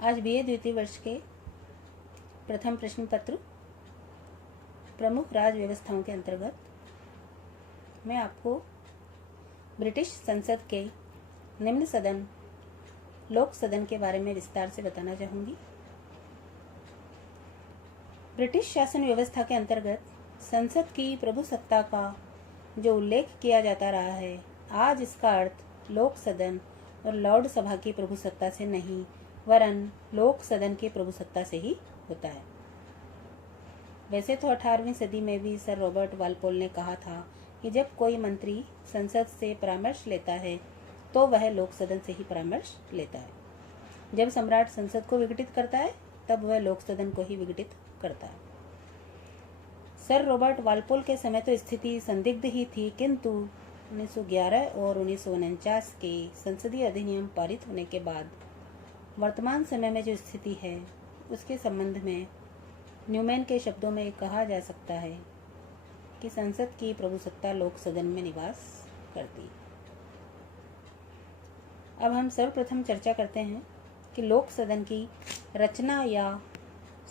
आज बीए द्वितीय वर्ष के प्रथम प्रश्न पत्र प्रमुख राज व्यवस्थाओं के अंतर्गत मैं आपको ब्रिटिश संसद के निम्न सदन लोक सदन के बारे में विस्तार से बताना चाहूँगी। ब्रिटिश शासन व्यवस्था के अंतर्गत संसद की प्रभुसत्ता का जो उल्लेख किया जाता रहा है, आज इसका अर्थ लोक सदन और लॉर्ड सभा की प्रभुसत्ता से नहीं वरन लोक सदन की प्रभुसत्ता से ही होता है। वैसे तो 18वीं सदी में भी सर रॉबर्ट वालपोल ने कहा था कि जब कोई मंत्री संसद से परामर्श लेता है तो वह लोक सदन से ही परामर्श लेता है। जब सम्राट संसद को विघटित करता है तब वह लोक सदन को ही विघटित करता है। सर रॉबर्ट वालपोल के समय तो स्थिति संदिग्ध ही थी, किंतु 1911 और 1949 के संसदीय अधिनियम पारित होने के बाद वर्तमान समय में जो स्थिति है उसके संबंध में न्यूमैन के शब्दों में कहा जा सकता है कि संसद की प्रभुसत्ता लोक सदन में निवास करती। अब हम सर्वप्रथम चर्चा करते हैं कि लोक सदन की रचना या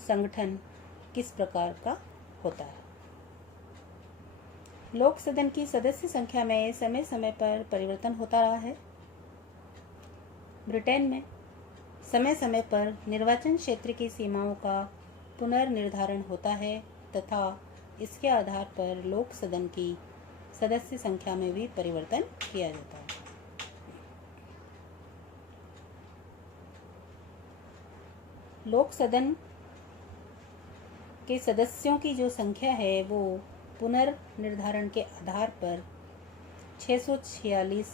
संगठन किस प्रकार का होता है। लोक सदन की सदस्य संख्या में समय समय पर परिवर्तन होता रहा है। ब्रिटेन में समय समय पर निर्वाचन क्षेत्र की सीमाओं का पुनर्निर्धारण होता है तथा इसके आधार पर लोक सदन की सदस्य संख्या में भी परिवर्तन किया जाता है। लोक सदन के सदस्यों की जो संख्या है वो पुनर्निर्धारण के आधार पर 646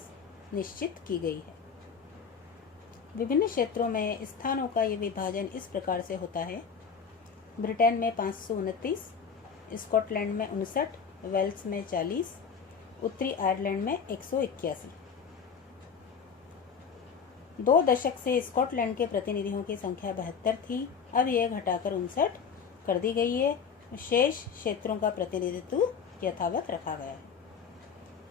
निश्चित की गई है। विभिन्न क्षेत्रों में स्थानों का ये विभाजन इस प्रकार से होता है। ब्रिटेन में 529, स्कॉटलैंड में 59, वेल्स में 40, उत्तरी आयरलैंड में 181। 2 दशक से स्कॉटलैंड के प्रतिनिधियों की संख्या 72 थी, अब यह घटाकर 59 कर दी गई है। शेष क्षेत्रों का प्रतिनिधित्व यथावत रखा गया है।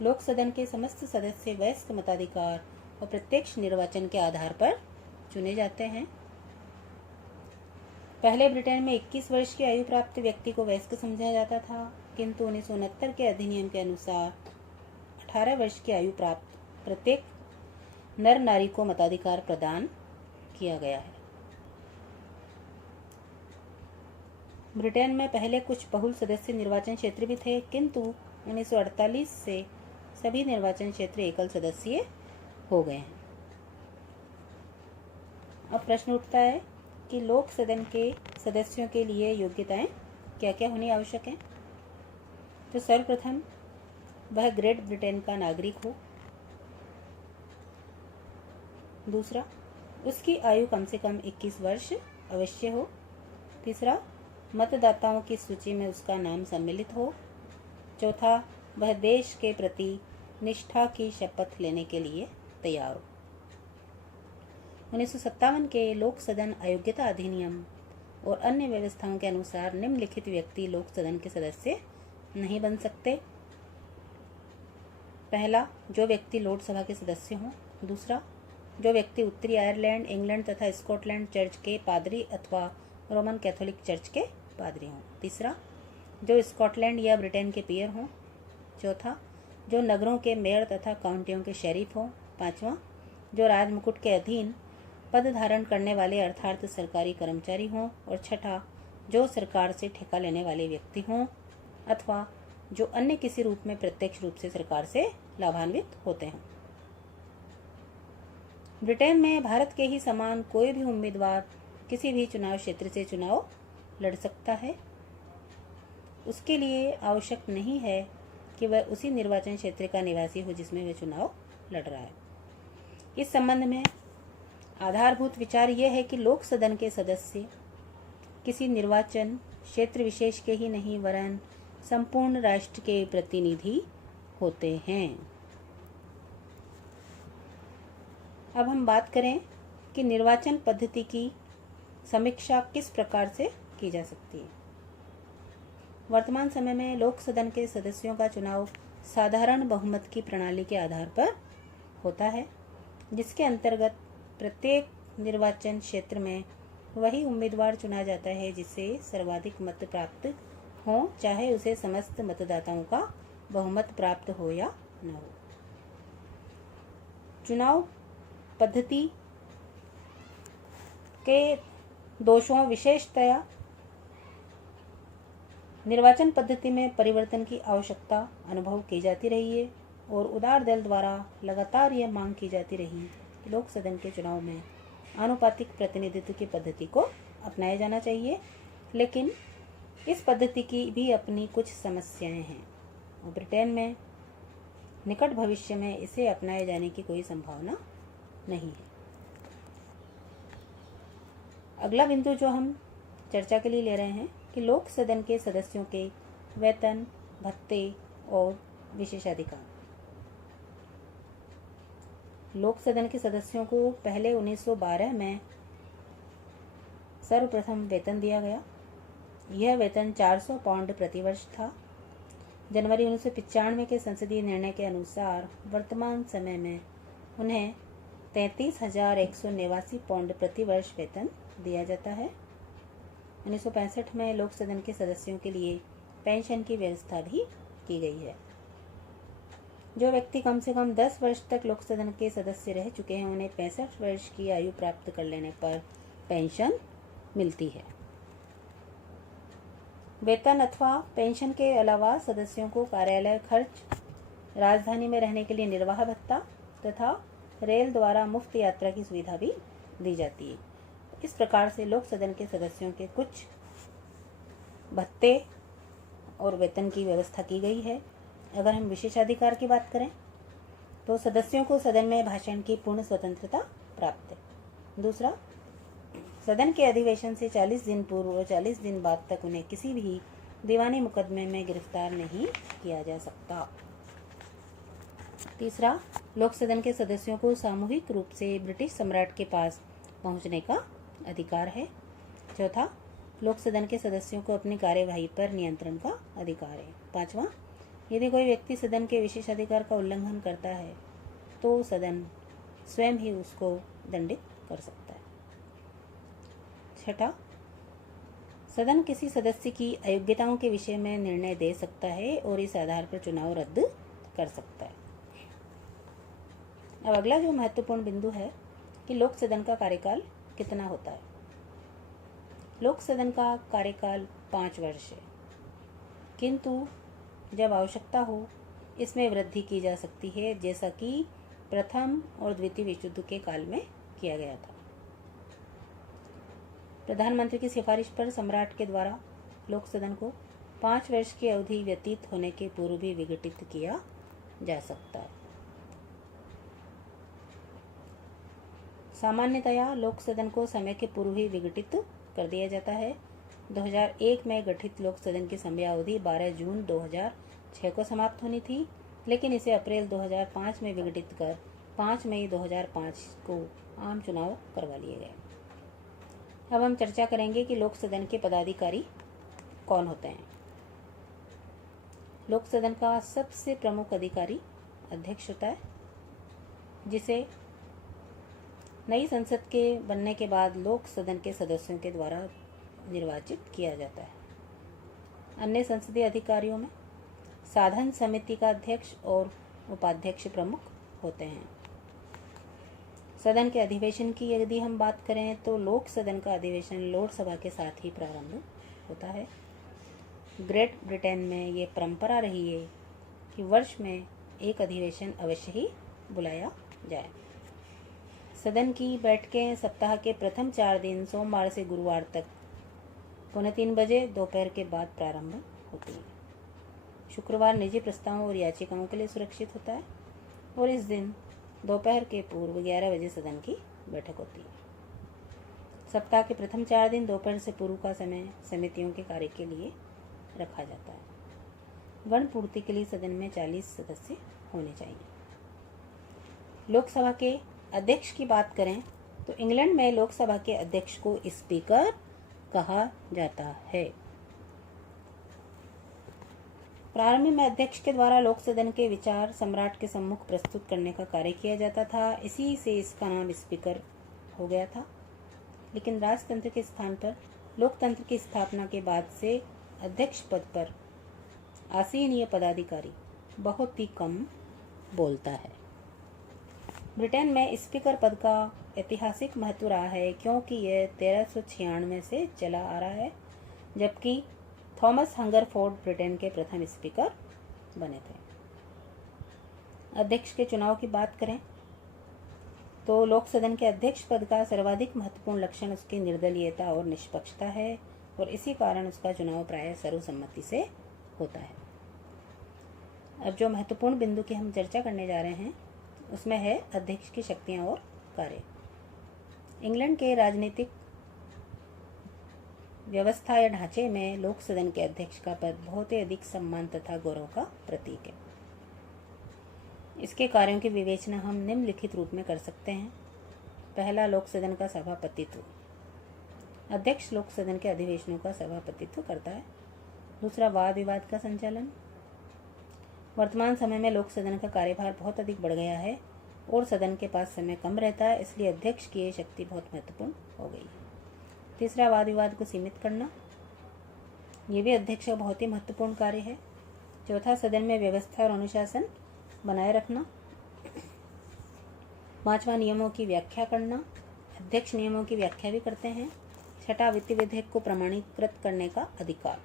लोक सदन के समस्त सदस्य वयस्क मताधिकार और प्रत्यक्ष निर्वाचन के आधार पर चुने जाते हैं। पहले ब्रिटेन में 21 वर्ष की आयु प्राप्त व्यक्ति को वयस्क समझा जाता था, किंतु 1969 के अधिनियम के अनुसार 18 वर्ष की आयु प्राप्त प्रत्येक नर नारी को मताधिकार प्रदान किया गया है। ब्रिटेन में पहले कुछ बहुल सदस्य निर्वाचन क्षेत्र भी थे, किंतु 1948 से सभी निर्वाचन क्षेत्र एकल सदस्यीय हो गए हैं। अब प्रश्न उठता है कि लोक सदन के सदस्यों के लिए योग्यताएं क्या क्या होनी आवश्यक हैं। तो सर्वप्रथम वह ग्रेट ब्रिटेन का नागरिक हो। दूसरा, उसकी आयु कम से कम 21 वर्ष अवश्य हो। तीसरा, मतदाताओं की सूची में उसका नाम सम्मिलित हो। चौथा, वह देश के प्रति निष्ठा की शपथ लेने के लिए तैयार हो। 1957 के लोक सदन अयोग्यता अधिनियम और अन्य व्यवस्थाओं के अनुसार निम्नलिखित व्यक्ति लोक सदन के सदस्य नहीं बन सकते। पहला, जो व्यक्ति लॉर्ड सभा के सदस्य हों। दूसरा, जो व्यक्ति उत्तरी आयरलैंड, इंग्लैंड तथा स्कॉटलैंड चर्च के पादरी अथवा रोमन कैथोलिक चर्च के पादरी हों। तीसरा, जो स्कॉटलैंड या ब्रिटेन के पीयर हों। चौथा, जो नगरों के मेयर तथा काउंटियों के शेरिफ हों। पांचवा, जो राजमुकुट के अधीन पद धारण करने वाले अर्थात सरकारी कर्मचारी हों। और छठा, जो सरकार से ठेका लेने वाले व्यक्ति हों अथवा जो अन्य किसी रूप में प्रत्यक्ष रूप से सरकार से लाभान्वित होते हों। ब्रिटेन में भारत के ही समान कोई भी उम्मीदवार किसी भी चुनाव क्षेत्र से चुनाव लड़ सकता है। उसके लिए आवश्यक नहीं है कि वह उसी निर्वाचन क्षेत्र का निवासी हो जिसमें वह चुनाव लड़ रहा है। इस संबंध में आधारभूत विचार यह है कि लोक सदन के सदस्य किसी निर्वाचन क्षेत्र विशेष के ही नहीं वरन संपूर्ण राष्ट्र के प्रतिनिधि होते हैं। अब हम बात करें कि निर्वाचन पद्धति की समीक्षा किस प्रकार से की जा सकती है। वर्तमान समय में लोक सदन के सदस्यों का चुनाव साधारण बहुमत की प्रणाली के आधार पर होता है, जिसके अंतर्गत प्रत्येक निर्वाचन क्षेत्र में वही उम्मीदवार चुना जाता है जिसे सर्वाधिक मत प्राप्त हो, चाहे उसे समस्त मतदाताओं का बहुमत प्राप्त हो या न हो। चुनाव पद्धति के दोषों विशेषतया निर्वाचन पद्धति में परिवर्तन की आवश्यकता अनुभव की जाती रही है और उदार दल द्वारा लगातार यह मांग की जाती रही कि लोक सदन के चुनाव में आनुपातिक प्रतिनिधित्व की पद्धति को अपनाया जाना चाहिए, लेकिन इस पद्धति की भी अपनी कुछ समस्याएं हैं और ब्रिटेन में निकट भविष्य में इसे अपनाए जाने की कोई संभावना नहीं है। अगला बिंदु जो हम चर्चा के लिए ले रहे हैं कि लोक सदन के सदस्यों के वेतन, भत्ते और विशेषाधिकार। लोक सदन के सदस्यों को पहले 1912 में सर्वप्रथम वेतन दिया गया। यह वेतन 400 पाउंड प्रतिवर्ष था। जनवरी 1995 के संसदीय निर्णय के अनुसार वर्तमान समय में उन्हें 33,189 पाउंड प्रतिवर्ष वेतन दिया जाता है। 1965 में लोक सदन के सदस्यों के लिए पेंशन की व्यवस्था भी की गई है। जो व्यक्ति कम से कम 10 वर्ष तक लोक सदन के सदस्य रह चुके हैं उन्हें 65 वर्ष की आयु प्राप्त कर लेने पर पेंशन मिलती है। वेतन अथवा पेंशन के अलावा सदस्यों को कार्यालय खर्च, राजधानी में रहने के लिए निर्वाह भत्ता तथा रेल द्वारा मुफ्त यात्रा की सुविधा भी दी जाती है। इस प्रकार से लोक सदन के सदस्यों के कुछ भत्ते और वेतन की व्यवस्था की गई है। अगर हम विशेषाधिकार की बात करें तो सदस्यों को सदन में भाषण की पूर्ण स्वतंत्रता प्राप्त है। दूसरा, सदन के अधिवेशन से 40 दिन पूर्व और 40 दिन बाद तक उन्हें किसी भी दीवानी मुकदमे में गिरफ्तार नहीं किया जा सकता। तीसरा, लोक सदन के सदस्यों को सामूहिक रूप से ब्रिटिश सम्राट के पास पहुंचने का अधिकार है। चौथा, लोक सदन के सदस्यों को अपनी कार्यवाही पर नियंत्रण का अधिकार है। पांचवा, यदि कोई व्यक्ति सदन के विशेषाधिकार का उल्लंघन करता है तो सदन स्वयं ही उसको दंडित कर सकता है। छठा, सदन किसी सदस्य की अयोग्यताओं के विषय में निर्णय दे सकता है और इस आधार पर चुनाव रद्द कर सकता है। अब अगला जो महत्वपूर्ण बिंदु है कि लोक सदन का कार्यकाल कितना होता है। लोक सदन का कार्यकाल 5 वर्ष है, किंतु जब आवश्यकता हो इसमें वृद्धि की जा सकती है, जैसा कि प्रथम और द्वितीय विश्व युद्ध के काल में किया गया था। प्रधानमंत्री की सिफारिश पर सम्राट के द्वारा लोक सदन को 5 वर्ष की अवधि व्यतीत होने के पूर्व भी विघटित किया जा सकता है। सामान्यतया लोक सदन को समय के पूर्व ही विघटित कर दिया जाता है। 2001 में गठित लोक सदन की समयावधि 12 जून 2006 को समाप्त होनी थी, लेकिन इसे अप्रैल 2005 में विघटित कर 5 मई 2005 को आम चुनाव करवा लिए गए। अब हम चर्चा करेंगे कि लोक सदन के पदाधिकारी कौन होते हैं। लोक सदन का सबसे प्रमुख अधिकारी अध्यक्ष होता है, जिसे नई संसद के बनने के बाद लोक सदन के सदस्यों के द्वारा निर्वाचित किया जाता है। अन्य संसदीय अधिकारियों में साधन समिति का अध्यक्ष और उपाध्यक्ष प्रमुख होते हैं। सदन के अधिवेशन की यदि हम बात करें तो लोक सदन का अधिवेशन लोकसभा के साथ ही प्रारंभ होता है। ग्रेट ब्रिटेन में ये परंपरा रही है कि वर्ष में एक अधिवेशन अवश्य ही बुलाया जाए। सदन की बैठकें सप्ताह के प्रथम 4 दिन सोमवार से गुरुवार तक 3:15 बजे दोपहर के बाद प्रारंभ होती है। शुक्रवार निजी प्रस्तावों और याचिकाओं के लिए सुरक्षित होता है और इस दिन दोपहर के पूर्व 11 बजे सदन की बैठक होती है। सप्ताह के प्रथम 4 दिन दोपहर से पूर्व का समय समितियों के कार्य के लिए रखा जाता है। गण पूर्ति के लिए सदन में 40 सदस्य होने चाहिए। लोकसभा के अध्यक्ष की बात करें तो इंग्लैंड में लोकसभा के अध्यक्ष को स्पीकर कहा जाता है। प्रारंभ में अध्यक्ष के द्वारा लोक सदन के विचार सम्राट के सम्मुख प्रस्तुत करने का कार्य किया जाता था। इसी से इसका नाम स्पीकर हो गया था, लेकिन राजतंत्र के स्थान पर लोकतंत्र की स्थापना के बाद से अध्यक्ष पद पर आसीन पदाधिकारी बहुत ही कम बोलता है। ब्रिटेन में स्पीकर पद का ऐतिहासिक महत्व रहा है क्योंकि यह 1396 से चला आ रहा है, जबकि थॉमस हंगरफोर्ड ब्रिटेन के प्रथम स्पीकर बने थे। अध्यक्ष के चुनाव की बात करें तो लोक सदन के अध्यक्ष पद का सर्वाधिक महत्वपूर्ण लक्षण उसकी निर्दलीयता और निष्पक्षता है, और इसी कारण उसका चुनाव प्रायः सर्वसम्मति से होता है। अब जो महत्वपूर्ण बिंदु की हम चर्चा करने जा रहे हैं उसमें है अध्यक्ष की शक्तियां और कार्य। इंग्लैंड के राजनीतिक व्यवस्था या ढांचे में लोक सदन के अध्यक्ष का पद बहुत ही अधिक सम्मान तथा गौरव का प्रतीक है। इसके कार्यों की विवेचना हम निम्नलिखित रूप में कर सकते हैं। पहला, लोक सदन का सभापतित्व। अध्यक्ष लोक सदन के अधिवेशनों का सभापतित्व करता है। दूसरा, वाद विवाद का संचालन। वर्तमान समय में लोक सदन का कार्यभार बहुत अधिक बढ़ गया है और सदन के पास समय कम रहता है, इसलिए अध्यक्ष की ये शक्ति बहुत महत्वपूर्ण हो गई है। तीसरा, वाद विवाद को सीमित करना। ये भी अध्यक्ष का बहुत ही महत्वपूर्ण कार्य है। चौथा, सदन में व्यवस्था और अनुशासन बनाए रखना। पांचवा, नियमों की व्याख्या करना। अध्यक्ष नियमों की व्याख्या भी करते हैं। छठा, वित्तीय विधेयक को प्रमाणीकृत करने का अधिकार।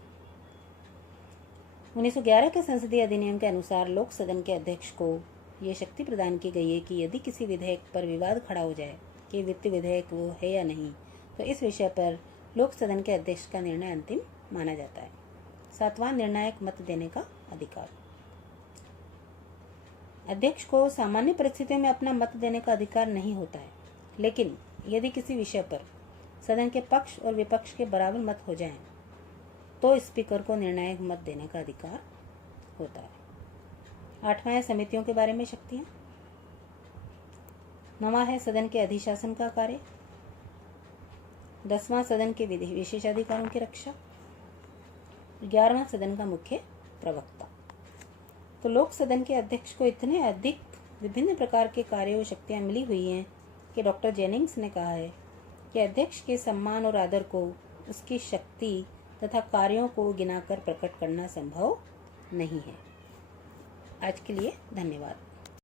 1911 के संसदीय अधिनियम के अनुसार लोक सदन के अध्यक्ष को ये शक्ति प्रदान की गई है कि यदि किसी विधेयक पर विवाद खड़ा हो जाए कि वित्तीय विधेयक वो है या नहीं, तो इस विषय पर लोक सदन के अध्यक्ष का निर्णय अंतिम माना जाता है। सातवां, निर्णायक मत देने का अधिकार। अध्यक्ष को सामान्य परिस्थितियों में अपना मत देने का अधिकार नहीं होता है, लेकिन यदि किसी विषय पर सदन के पक्ष और विपक्ष के बराबर मत हो जाएं, तो स्पीकर को निर्णायक मत देने का अधिकार होता है। आठवां है समितियों के बारे में शक्तियां। नवां है सदन के अधिशासन का कार्य। 10वां, सदन के विशेषाधिकारों की रक्षा। 11वां, सदन का मुख्य प्रवक्ता। तो लोक सदन के अध्यक्ष को इतने अधिक विभिन्न प्रकार के कार्य और शक्तियां मिली हुई हैं कि डॉक्टर जेनिंग्स ने कहा है कि अध्यक्ष के सम्मान और आदर को उसकी शक्ति तथा कार्यों को गिनाकर प्रकट करना संभव नहीं है। आज के लिए धन्यवाद।